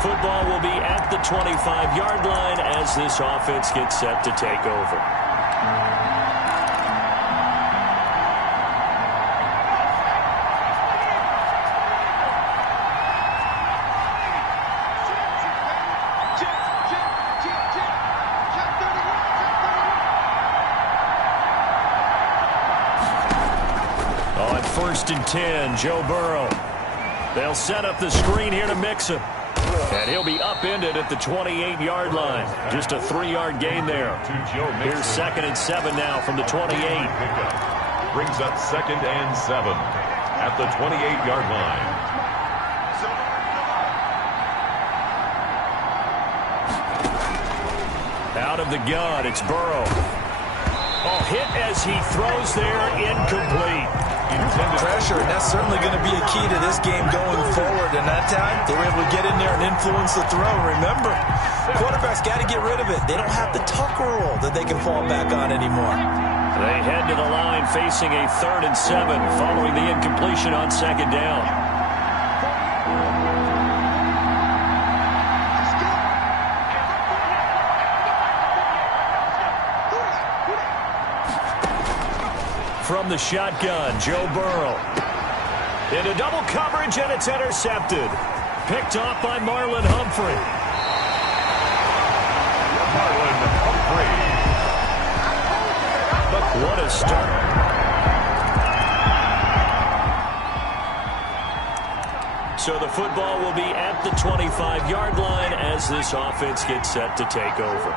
football will be at the 25-yard line as this offense gets set to take over. On 1st and 10, Joe Burrow. They'll set up the screen here to mix him. And he'll be upended at the 28-yard line. Just a 3-yard gain there. Here's 2nd and 7 now from the 28. Brings up 2nd and 7 at the 28-yard line. Out of the gun, it's Burrow. Oh, hit as he throws there, incomplete. Pressure, and that's certainly going to be a key to this game going forward. And that time, they were able to get in there and influence the throw. Remember, quarterbacks got to get rid of it. They don't have the tucker roll that they can fall back on anymore. They head to the line facing a 3rd and 7 following the incompletion on 2nd down. From the shotgun, Joe Burrow. Into double coverage, and it's intercepted. Picked off by Marlon Humphrey. What a start. So the football will be at the 25-yard line as this offense gets set to take over.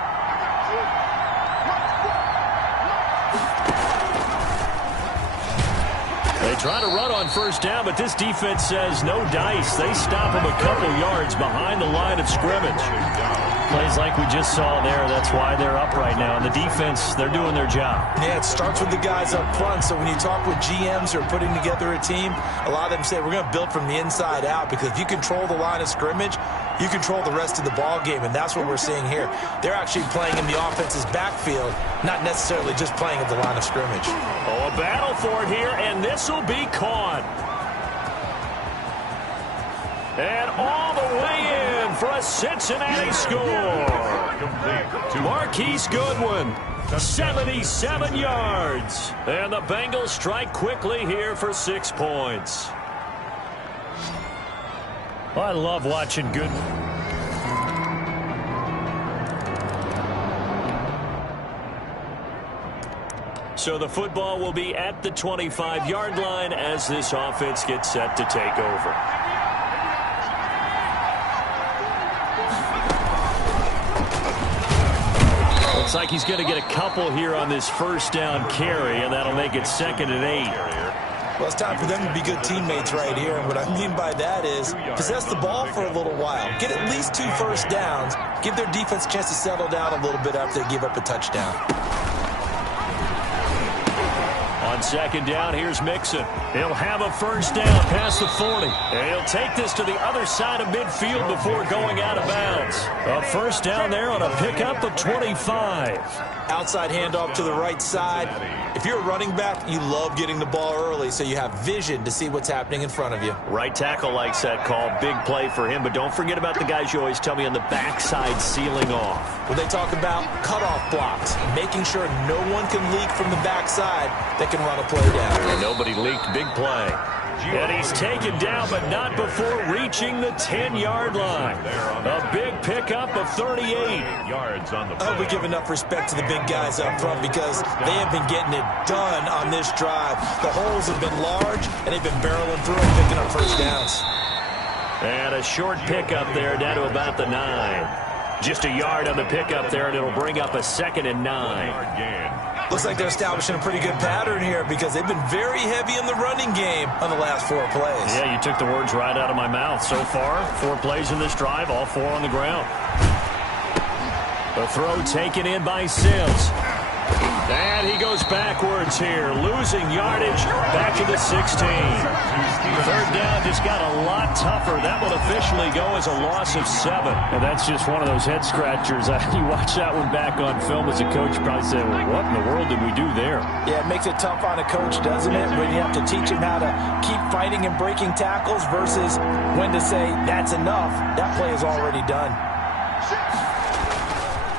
They try to run on 1st down, but this defense says no dice. They stop them a couple yards behind the line of scrimmage. Plays like we just saw there. That's why they're up right now. And the defense, they're doing their job. Yeah, it starts with the guys up front. So when you talk with GMs who are putting together a team, a lot of them say we're going to build from the inside out, because if you control the line of scrimmage, you control the rest of the ball game, and that's what we're seeing here. They're actually playing in the offense's backfield, not necessarily just playing at the line of scrimmage. Oh, a battle for it here, and this will be caught. And all the way in for a Cincinnati score. Marquise Goodwin, 77 yards. And the Bengals strike quickly here for 6 points. I love watching Goodwin. So the football will be at the 25-yard line as this offense gets set to take over. Looks like he's going to get a couple here on this 1st down carry, and that'll make it 2nd and 8. Well, it's time for them to be good teammates right here. And what I mean by that is possess the ball for a little while. Get at least 2 first downs. Give their defense a chance to settle down a little bit after they give up a touchdown. On 2nd down, here's Mixon. He'll have a 1st down past the 40. And he'll take this to the other side of midfield before going out of bounds. A 1st down there on a pickup of 25. Outside handoff to the right side. If you're a running back, you love getting the ball early so you have vision to see what's happening in front of you. Right tackle likes that call. Big play for him. But don't forget about the guys you always tell me on the backside sealing off. Well, they talk about cutoff blocks, making sure no one can leak from the backside that can run a play down. And nobody leaked. Big play. And he's taken down, but not before reaching the 10-yard line. A big pickup of 38 yards on the play. I hope we give enough respect to the big guys up front, because they have been getting it done on this drive. The holes have been large, and they've been barreling through and picking up 1st downs. And a short pickup there down to about the 9. Just a yard on the pickup there, and it'll bring up a 2nd and 9. Looks like they're establishing a pretty good pattern here, because they've been very heavy in the running game on the last 4 plays. Yeah, you took the words right out of my mouth. So far, 4 plays in this drive, all 4 on the ground. The throw taken in by Sims. And he goes backwards here, losing yardage back to the 16. 3rd down, just got a lot tougher. That will officially go as a loss of 7. And that's just one of those head scratchers. You watch that one back on film as a coach, you probably say, well, what in the world did we do there? Yeah, it makes it tough on a coach, doesn't it? When you have to teach him how to keep fighting and breaking tackles versus when to say, that's enough. That play is already done.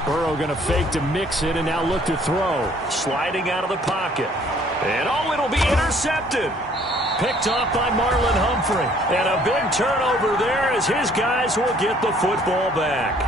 Burrow going to fake to mix it and now look to throw. Sliding out of the pocket. And it'll be intercepted. Picked off by Marlon Humphrey. And a big turnover there as his guys will get the football back.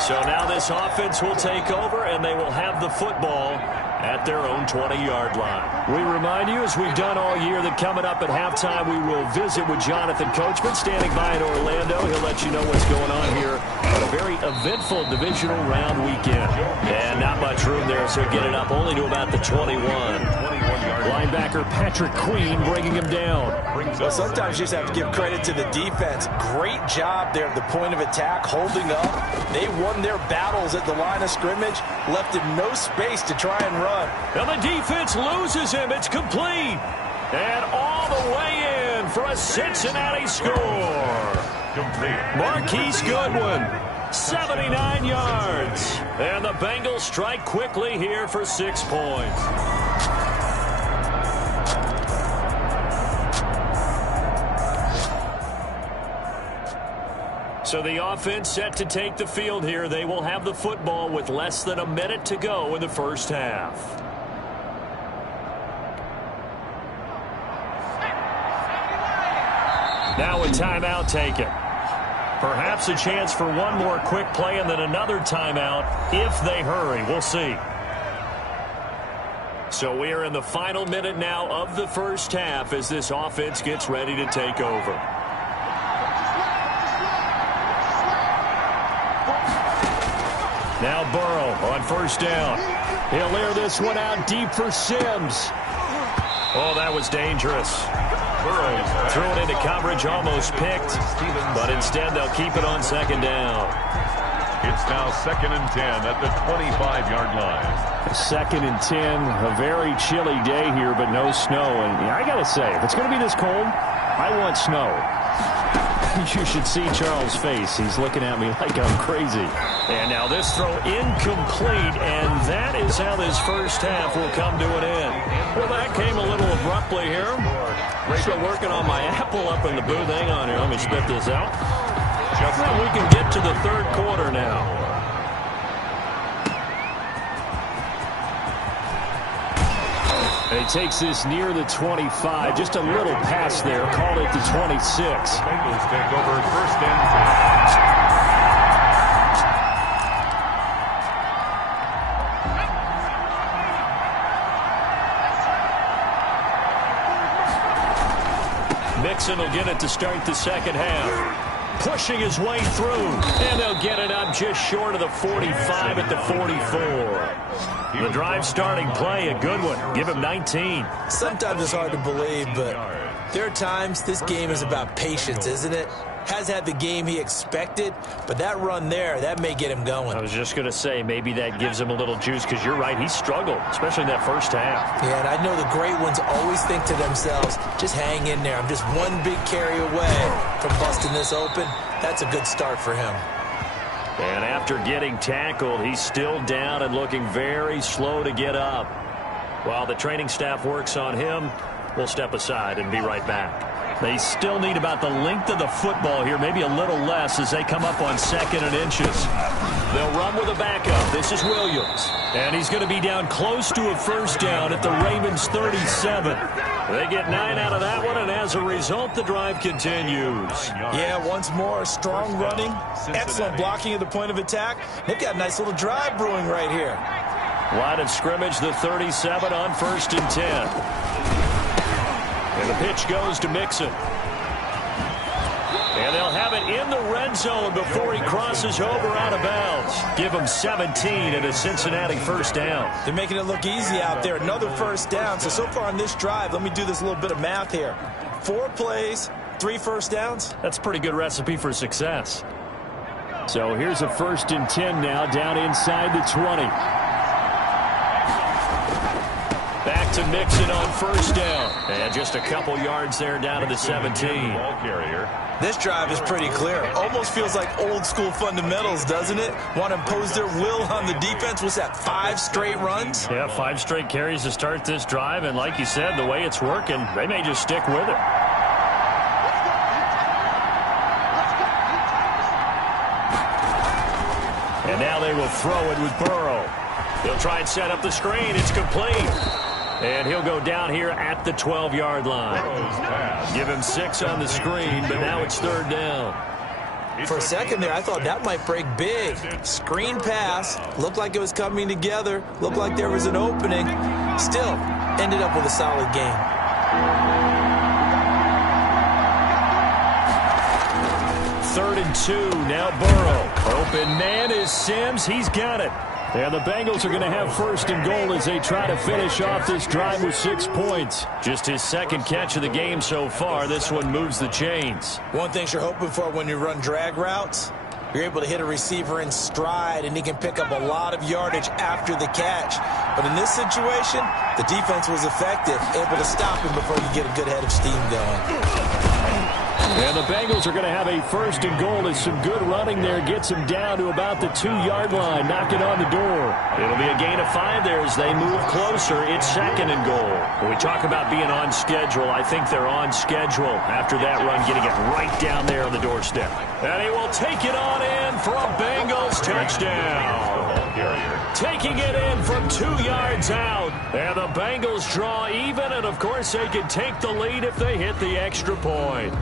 So now this offense will take over, and they will have the football at their own 20-yard line. We remind you, as we've done all year, that coming up at halftime, we will visit with Jonathan Coachman standing by in Orlando. He'll let you know what's going on here on a very eventful divisional round weekend. And not much room there, so get it up only to about the 21. Linebacker Patrick Queen bringing him down. Well, sometimes you just have to give credit to the defense. Great job there at the point of attack, holding up. They won their battles at the line of scrimmage, left him no space to try and run. And the defense loses him. It's complete. And all the way in for a Cincinnati score. Marquise Goodwin, 79 yards. And the Bengals strike quickly here for 6 points. So the offense set to take the field here. They will have the football with less than a minute to go in the first half. Now a timeout taken. Perhaps a chance for one more quick play and then another timeout if they hurry. We'll see. So we are in the final minute now of the first half as this offense gets ready to take over. Now Burrow on first down. He'll air this one out deep for Sims. Oh, that was dangerous. Threw it into coverage, almost picked, but instead they'll keep it on second down. It's now 2nd and 10 at the 25-yard line. 2nd and 10, a very chilly day here, but no snow. And I got to say, if it's going to be this cold, I want snow. You should see Charles' face. He's looking at me like I'm crazy. And now this throw incomplete, and that is how this first half will come to an end. Well, that came a little abruptly here. Still working on my apple up in the booth. Hang on here. Let me spit this out. Well, we can get to the third quarter now. And he takes this near the 25. Just a little pass there. Called it the 26. Bengals take over 1st and 10. Mixon will get it to start the second half. Pushing his way through, and they'll get it up just short of the 45 at the 44. The drive starting play, a good one. Give him 19. Sometimes it's hard to believe, but there are times this game is about patience, isn't it? Has had the game he expected, but that run there, that may get him going. I was just going to say, maybe that gives him a little juice, because you're right, he struggled, especially in that first half. Yeah, and I know the great ones always think to themselves, just hang in there. I'm just one big carry away from busting this open. That's a good start for him. And after getting tackled, he's still down and looking very slow to get up. While the training staff works on him, we'll step aside and be right back. They still need about the length of the football here, maybe a little less as they come up on 2nd and inches. They'll run with a backup. This is Williams. And he's going to be down close to a first down at the Ravens 37. They get 9 out of that one, and as a result, the drive continues. Yeah, once more, strong running, excellent blocking at the point of attack. They've got a nice little drive brewing right here. Line of scrimmage, the 37 on 1st and 10. And the pitch goes to Mixon. And they'll have it in the red zone before he crosses over out of bounds. Give him 17 and a Cincinnati first down. They're making it look easy out there. Another first down. So far on this drive, let me do this little bit of math here. 4 plays, 3 first downs. That's a pretty good recipe for success. So here's a 1st and 10 now, down inside the 20. to Mixon on first down. And just a couple yards there down to the 17. Ball carrier. This drive is pretty clear. Almost feels like old school fundamentals, doesn't it? Want to impose their will on the defense. Was that 5 straight runs? Yeah, 5 straight carries to start this drive. And like you said, the way it's working, they may just stick with it. And now they will throw it with Burrow. He'll try and set up the screen. It's complete. And he'll go down here at the 12-yard line. Give him 6 on the screen, but now it's 3rd down. For a second there, I thought that might break big. Screen pass. Looked like it was coming together. Looked like there was an opening. Still, ended up with a solid game. Third and 2. Now Burrow. Open man is Sims. He's got it. And the Bengals are going to have 1st and goal as they try to finish off this drive with 6 points. Just his 2nd catch of the game so far. This one moves the chains. One thing you're hoping for when you run drag routes, you're able to hit a receiver in stride, and he can pick up a lot of yardage after the catch. But in this situation, the defense was effective, able to stop him before you get a good head of steam going. And the Bengals are going to have a 1st and goal as some good running there gets them down to about the 2-yard line, knocking on the door. It'll be a gain of 5 there as they move closer. It's 2nd and goal. When we talk about being on schedule, I think they're on schedule after that run, getting it right down there on the doorstep. And he will take it on in for a Bengals touchdown. Taking it in from 2 yards out. And the Bengals draw even, and of course they can take the lead if they hit the extra point.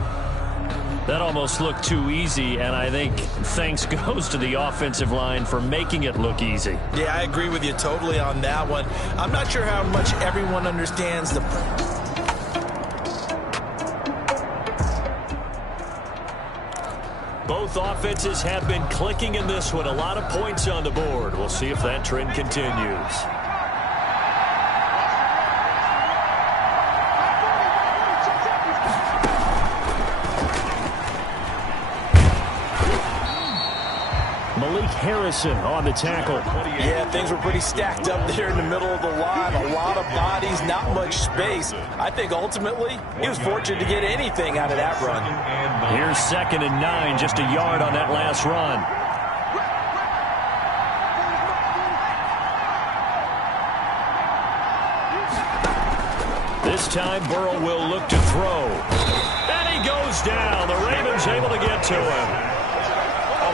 That almost looked too easy, and I think thanks goes to the offensive line for making it look easy. Yeah, I agree with you totally on that one. I'm not sure how much everyone understands the... Both offenses have been clicking in this one. A lot of points on the board. We'll see if that trend continues. Harrison on the tackle. Yeah, things were pretty stacked up there in the middle of the line. A lot of bodies, not much space. I think ultimately he was fortunate to get anything out of that run. Here's 2nd and 9, just a yard on that last run. This time Burrow will look to throw. And he goes down. The Ravens able to get to him.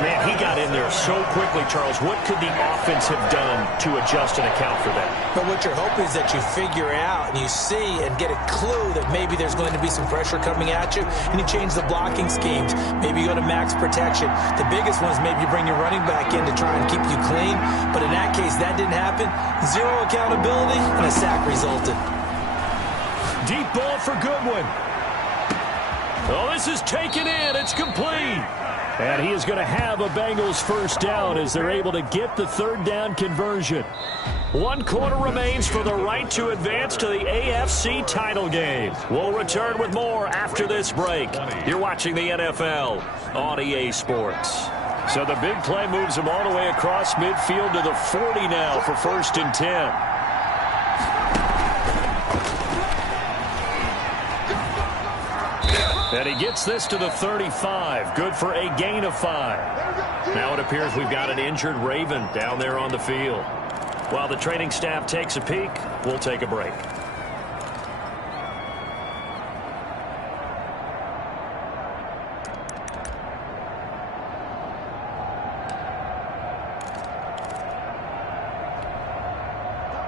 Man, he got in there so quickly, Charles. What could the offense have done to adjust and account for that? But what you're hoping is that you figure out and you see and get a clue that maybe there's going to be some pressure coming at you, and you change the blocking schemes. Maybe you go to max protection. The biggest one is maybe you bring your running back in to try and keep you clean. But in that case, that didn't happen. 0 accountability, and a sack resulted. Deep ball for Goodwin. Oh, this is taken in. It's complete. And he is going to have a Bengals 1st down as they're able to get the 3rd down conversion. 1 quarter remains for the right to advance to the AFC title game. We'll return with more after this break. You're watching the NFL on EA Sports. So the big play moves them all the way across midfield to the 40 now for 1st and 10. And he gets this to the 35. Good for a gain of 5. Now it appears we've got an injured Raven down there on the field. While the training staff takes a peek, we'll take a break.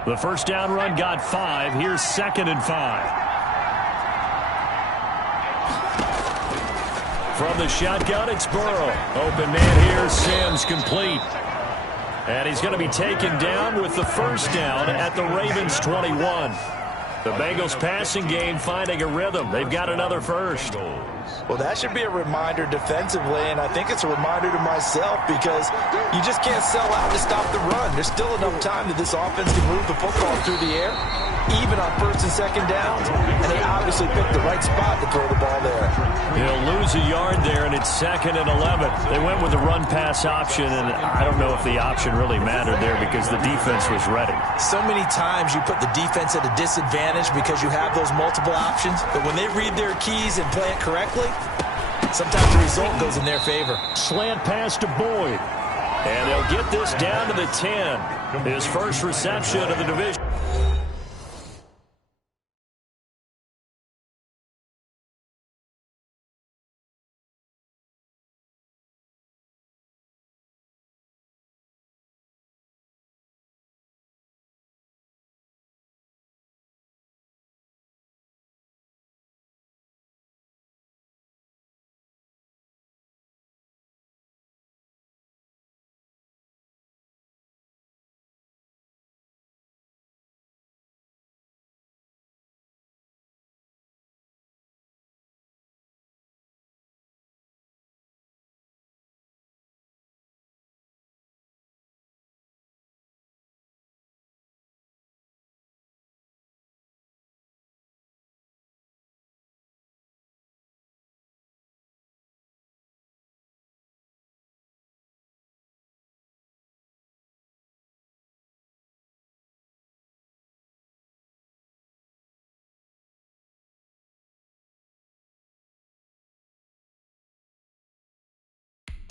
The 1st down run got 5. Here's 2nd and 5. From the shotgun, it's Burrow. Open man here, Sims complete. And he's going to be taken down with the 1st down at the Ravens 21. The Bengals passing game finding a rhythm. They've got another 1st. Well, that should be a reminder defensively, and I think it's a reminder to myself because you just can't sell out to stop the run. There's still enough time that this offense can move the football through the air, even on first and second downs, and they obviously picked the right spot to throw the ball there. He'll lose a yard there, and it's 2nd and 11. They went with the run-pass option, and I don't know if the option really mattered there because the defense was ready. So many times you put the defense at a disadvantage because you have those multiple options, but when they read their keys and play it correctly, sometimes the result goes in their favor. Slant pass to Boyd. And they'll get this down to the 10. His first reception of the division.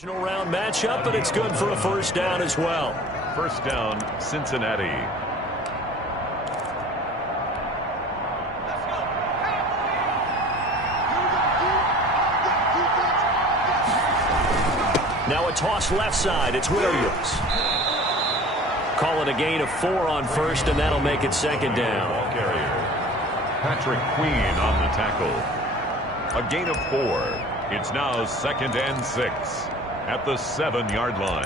Round matchup, but it's good for a first down as well. First down, Cincinnati. Now a toss left side. It's Williams. Call it a gain of 4 on first, and that'll make it 2nd down. Ball carrier. Patrick Queen on the tackle. A gain of 4. It's now 2nd and 6 at the 7-yard line.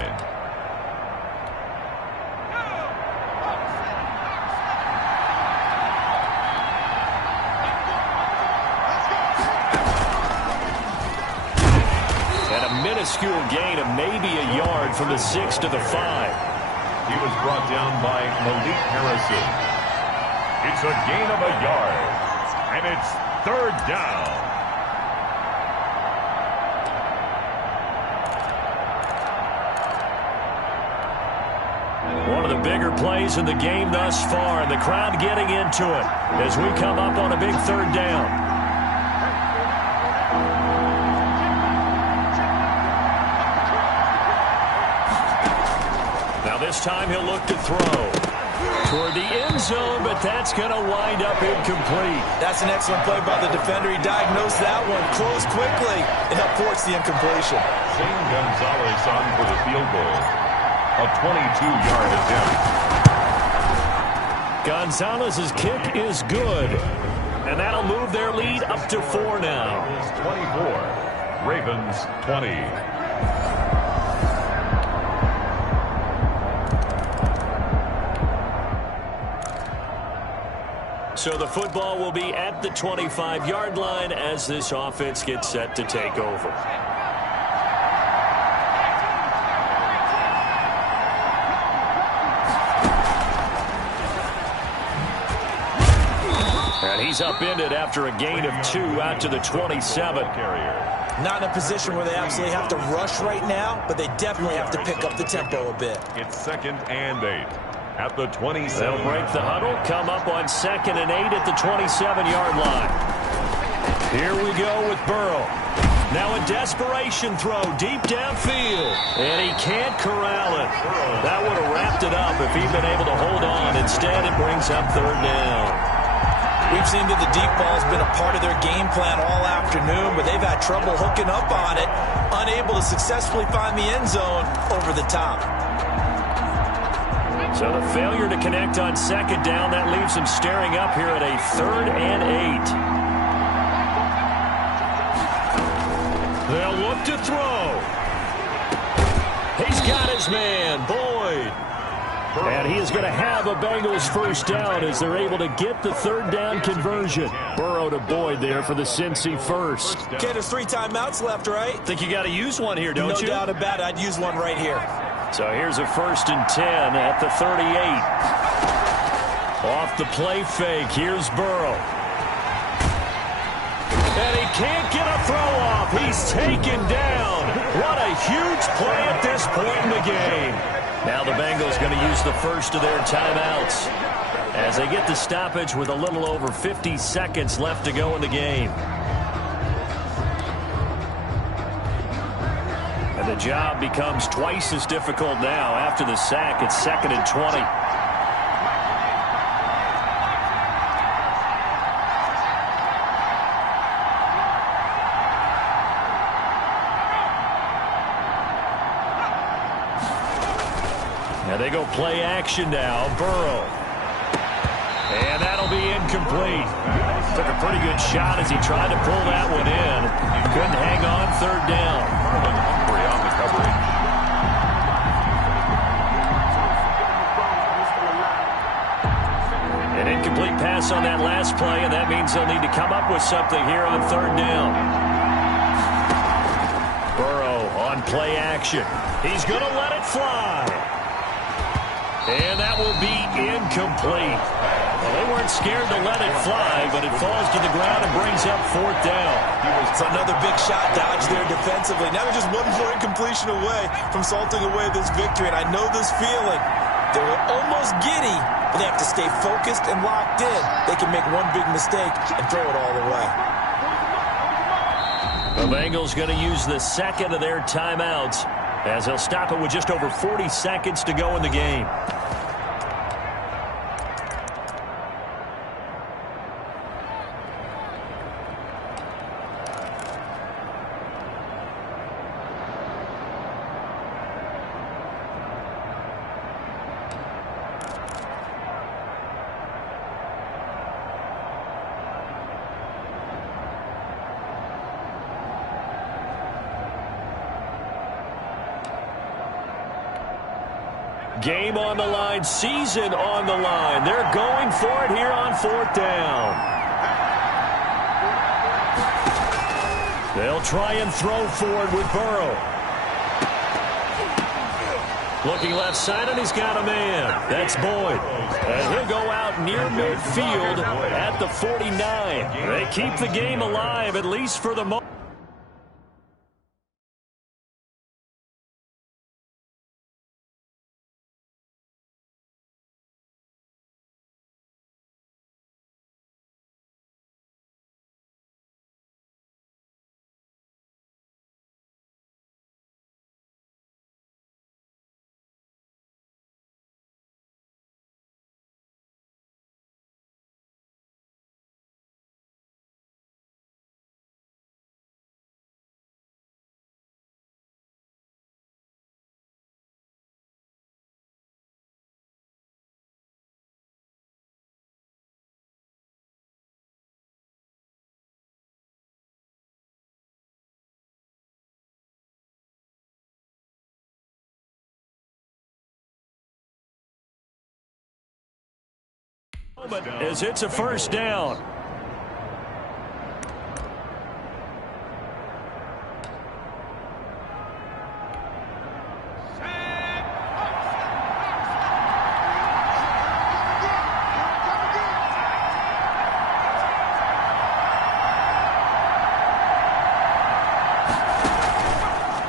And a minuscule gain of maybe a yard from the 6 to the 5. He was brought down by Malik Harrison. It's a gain of a yard, and it's 3rd down. One of the bigger plays in the game thus far, and the crowd getting into it as we come up on a big 3rd down. Now this time he'll look to throw toward the end zone, but that's going to wind up incomplete. That's an excellent play by the defender. He diagnosed that one, closed quickly, and helped force the incompletion. Shane Gonzalez on for the field goal. A 22-yard attempt. Gonzalez's kick is good, and that'll move their lead up to 4 now. 24, Ravens 20. So the football will be at the 25-yard line as this offense gets set to take over. And he's upended after a gain of 2 out to the 27. Not in a position where they absolutely have to rush right now, but they definitely have to pick up the tempo a bit. It's 2nd and 8 at the 27. They'll break the huddle, come up on 2nd and 8 at the 27-yard line. Here we go with Burrow. Now a desperation throw deep downfield, and he can't corral it. That would have wrapped it up if he'd been able to hold on. Instead, it brings up 3rd down. We've seen that the deep ball's been a part of their game plan all afternoon, but they've had trouble hooking up on it, unable to successfully find the end zone over the top. So the failure to connect on 2nd down, that leaves them staring up here at a 3rd and 8. They'll look to throw. He's got his man, Boyd. And he is going to have a Bengals first down as they're able to get the third down conversion. Burrow to Boyd there for the Cincy first. Okay, there's 3 timeouts left, right? Think you got to use one here, don't you? No doubt about it. I'd use one right here. So here's a 1st and 10 at the 38. Off the play fake, here's Burrow. And he can't get a throw off. He's taken down. What a huge play at this point in the game. Now the Bengals going to use the first of their timeouts as they get the stoppage with a little over 50 seconds left to go in the game. And the job becomes twice as difficult now after the sack. It's 2nd and 20. They go play action now. Burrow. And that'll be incomplete. Took a pretty good shot as he tried to pull that one in. Couldn't hang on 3rd down. Hungry on the coverage. An incomplete pass on that last play, and that means they'll need to come up with something here on 3rd down. Burrow on play action. He's going to let it fly. And that will be incomplete. Well, they weren't scared to let it fly, but it falls to the ground and brings up 4th down. It's another big shot dodge there defensively. Now they're just one more incompletion away from salting away this victory, and I know this feeling. They were almost giddy, but they have to stay focused and locked in. They can make one big mistake and throw it all away. The Bengals going to use the second of their timeouts as they'll stop it with just over 40 seconds to go in the game. Game on the line, season on the line. They're going for it here on 4th down. They'll try and throw forward with Burrow. Looking left side, and he's got a man. That's Boyd. And he'll go out near midfield at the 49. They keep the game alive, at least for the moment. As it's a 1st down.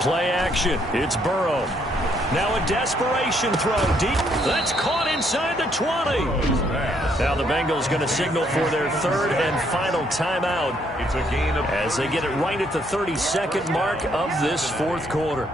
Play action. It's Burrow. Now a desperation throw deep. That's caught inside the 20. Now the Bengals going to signal for their 3rd and final timeout. It's a gain of as they get it right at the 32nd mark of this 4th quarter.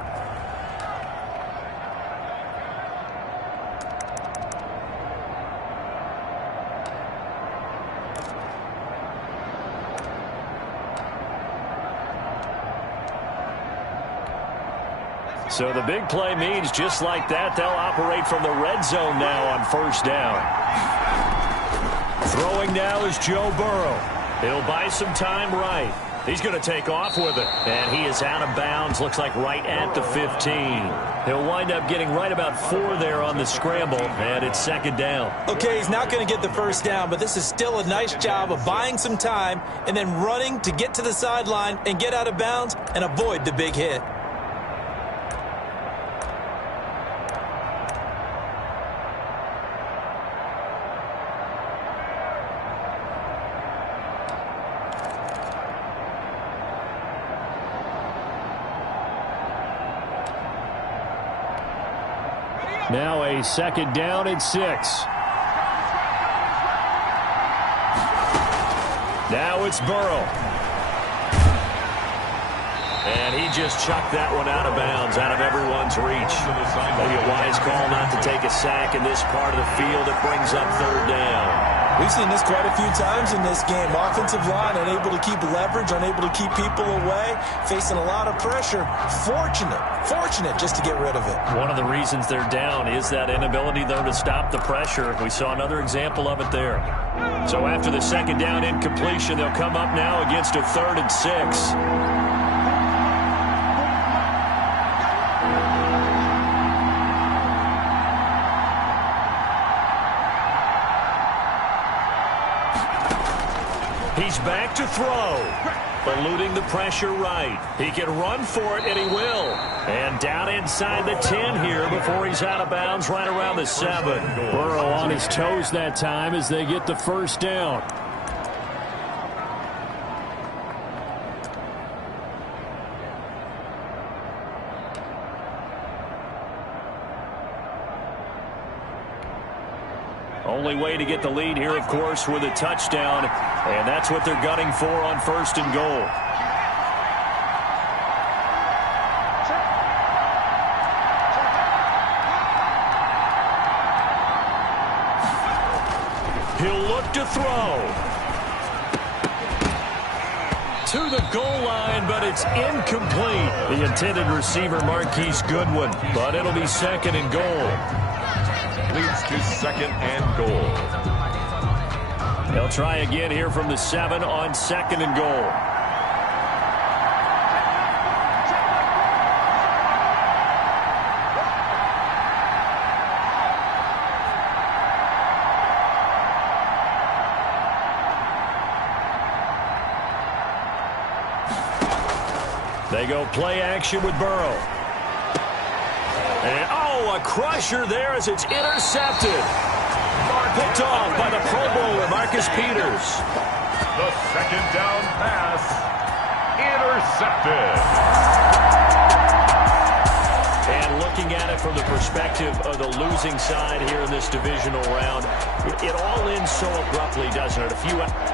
So the big play means just like that, they'll operate from the red zone now on 1st down. Throwing now is Joe Burrow. He'll buy some time right. He's going to take off with it. And he is out of bounds, looks like right at the 15. He'll wind up getting right about 4 there on the scramble, and it's second down. Okay, he's not going to get the first down, but this is still a nice job of buying some time and then running to get to the sideline and get out of bounds and avoid the big hit. Now a second down and 6. Now it's Burrow. And he just chucked that one out of bounds, out of everyone's reach. Maybe a wise call not to take a sack in this part of the field. It brings up third down. We've seen this quite a few times in this game. Offensive line unable to keep leverage, unable to keep people away, facing a lot of pressure. Fortunate just to get rid of it. One of the reasons they're down is that inability, though, to stop the pressure. We saw another example of it there. So after the second down incompletion, they'll come up now against a 3rd and 6. He's back to throw, eluding the pressure right. He can run for it, and he will. And down inside the 10 here before he's out of bounds right around the 7. Burrow on his toes that time as they get the first down. Only way to get the lead here, of course, with a touchdown. And that's what they're gunning for on 1st and goal. He'll look to throw. To the goal line, but it's incomplete. The intended receiver, Marquise Goodwin. But it'll be 2nd and goal. Leads to 2nd and goal. They'll try again here from the 7 on 2nd and goal. They go play action with Burrow. And, a crusher there as it's intercepted. Picked off by the Pro Bowler, Marcus Peters. The 2nd down pass intercepted. And looking at it from the perspective of the losing side here in this divisional round, it all ends so abruptly, doesn't it?